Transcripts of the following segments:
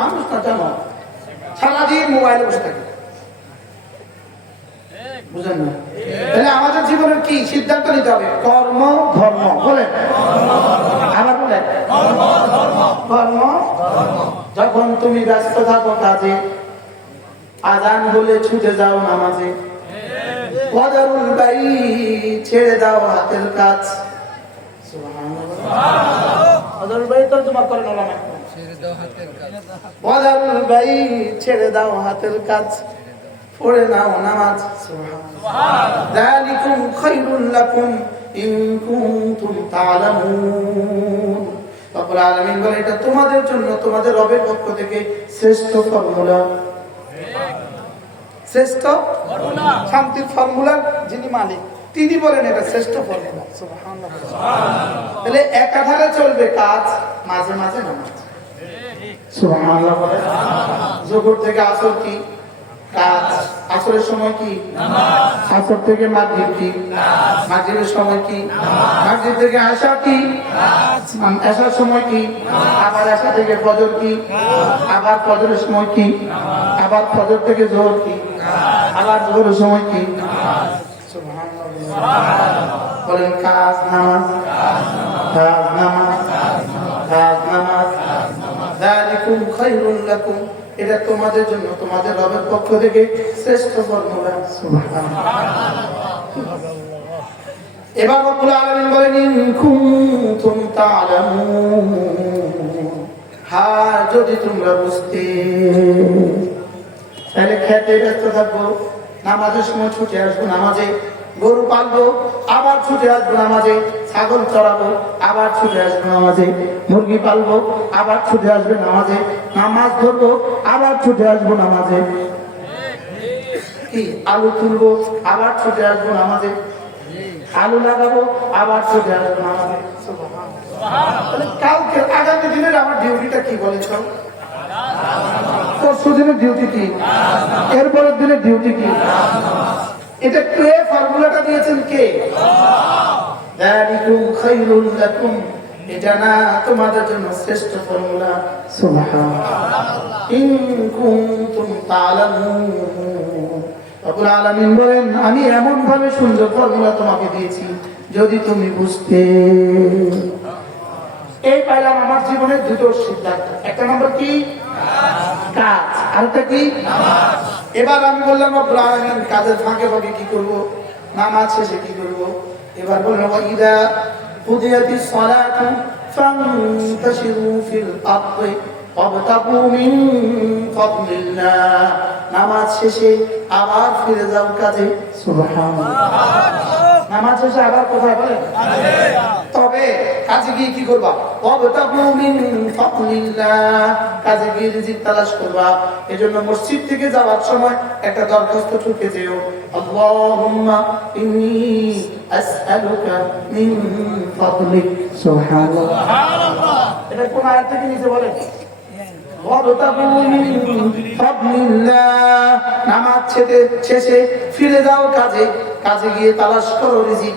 মানুষ না জানো সারাদিন মোবাইলে বসে থাকে। বুঝেন না? তাহলে আমাদের জীবনের কি সিদ্ধান্ত নিতে হবে? কর্ম, ধর্ম বলে কর্ম, যখন তুমি ব্যস্ত থাকো কাজে, আজান বলে ছুটে যাও নামাজে। ছেড়ে দাও হাতের কাজ। কদরুল বাই ছেড়ে দাও হাতের কাজ, পড়ে নাও নামাজ। এটা তোমাদের জন্য, তোমাদের রবের পক্ষ থেকে শ্রেষ্ঠ ফর্মুলা। শ্রেষ্ঠ? শান্তির ফর্মুলা যিনি মালিক। তিনি বলেন এটা শ্রেষ্ঠ ফর্মুলা সুবহানাল্লাহ। তাহলে একাধারে চলবে কাজ মাঝে মাঝে নামাজ। জোহর থেকে আসর কি? কাজ। আসরের সময় কি? আসর থেকে মাগরিব কি? মাগরিবের সময় কি? মাগরিব থেকে আশা কি? আসার সময় কি? আবার আশা থেকে ফজর কি? আবার ফজরের সময় কি? আবার ফজর থেকে জোহর কি? আবার জোহরের সময় কি? বলেন কাজ নামাজ কাজ নামাজ কাজ নামাজ খায়রুল লাকুম। এটা তোমাদের জন্য, তোমাদের রবের পক্ষ থেকে শ্রেষ্ঠ এবার রব্বুল আলামিন বলেন কুনতুম যদি তোমরা বুঝতে, তাহলে খেতে ব্যস্ত থাকব। নামাজের সময় ছুটে আসব নামাজে। গরু পালবো, আবার ছুটে আসব নামাজে। ছাগল চড়াবো, আবার ছুটে আসব নামাজে। মুরগি পালবো, আবার ছুটে আসবে নামাজে। নামাজ ধরবো, আবার ছুটে আসব নামাজে। কি, আলু তুলবো, আবার ছুটে আসব নামাজে। আলু লাগাবো, আবার ছুটে আসব নামাজে। কালকে আগামী দিনের আমার ডিউটিটা কি বলেছ পরশু দিনের ডিউটি কি? এরপরের দিনের ডিউটি কি? এটা কে ফর্মুলাটা দিয়েছেন কে? আমি এমন ভাবে সুন্দর ফর্মুলা তোমাকে দিয়েছি, যদি তুমি বুঝতে। এই পাইলাম আমার জীবনের দুটো সিদ্ধান্ত। একটা নম্বর কি? কাজ। আর একটা কি? এবার আমি বললাম আলামিন কাজের ফাঁকে ফাঁকে কি করব? নামাজ শেষে কি করব? এবার বললাম ইদা কুদিয়াতিস সালাতু ফান্তাশিরু ফিল আরদি ওয়াবতাগু মিন ফাদলিল্লাহ। নামাজ শেষে আবার ফিরে যাও কাজে। সুবহানাল্লাহ। নামাজ শেষে আবার কোথায় বলেন? তবে কাজে গিয়ে কি করবা? কাজে গিয়ে রিজিক তালাশ করবা। এজন্য মসজিদ থেকে যাওয়ার সময় একটা দরখাস্ত ঠুকে যেও। আল্লাহুম্মা ইন্নী আসআলুকা মিন ফাদলিক। সুবহানাল্লাহ। এটা কোন আয়াত থেকে নিচে বলেন ওয়াবতাগু ফাদলিল্লাহ। নামাজ ছেড়ে শেষে ফিরে যাও কাজে। কাজে গিয়ে তালাশ করো রিজিক।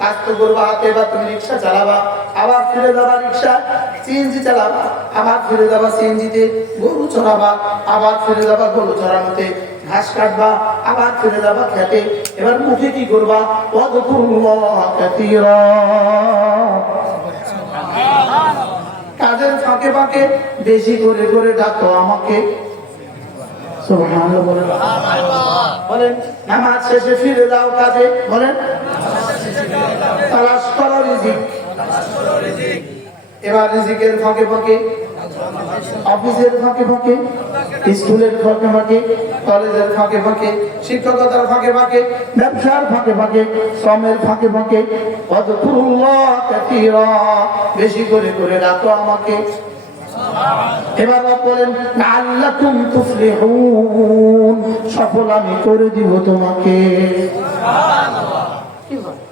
কাজ তো করবা, হাতে তুমি রিক্সা চালাবা। আবার ফিরে যাবা রিক্সা সিএনজি চালাবা। আবার ফিরে যাবা গরু চড়াবা। আবার ফিরে যাবা গরু চড়ানোতে ঘাস কাটবা। আবার ফিরে যাবা খেতে। এবার মুখে কি করবা? কাজের ফাঁকে ফাঁকে বেশি করে করে ডাকো আমাকে। বলেন, নামাজ শেষে ফিরে যাও কাজে। বলেন। তালাশ করো রিজিক। এবার রিজিকের ফাঁকে ফাঁকে অফিসের ফাঁকে ফাঁকে স্কুলের ফাঁকে ফাঁকে কলেজের ফাঁকে ফাঁকে শিক্ষকতার ফাঁকে ফাঁকে ব্যবসার ফাঁকে ফাঁকে শ্রমের ফাঁকে ফাঁকে বেশি করে করে ডাকো আমাকে। এবার বলেন আল্লাকুম তুফলিহুন সফল আমি করে দিব তোমাকে। কি হয়